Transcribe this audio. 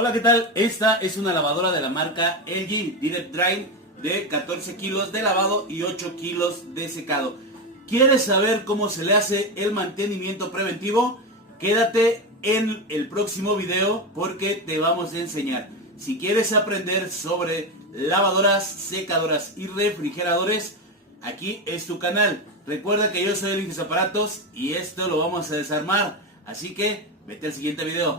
Hola, ¿qué tal? Esta es una lavadora de la marca LG Direct Dry de 14 kilos de lavado y 8 kilos de secado. ¿Quieres saber cómo se le hace el mantenimiento preventivo? Quédate en el próximo video porque te vamos a enseñar. Si quieres aprender sobre lavadoras, secadoras y refrigeradores, aquí es tu canal. Recuerda que yo soy Eliges Aparatos y esto lo vamos a desarmar. Así que vete al siguiente video.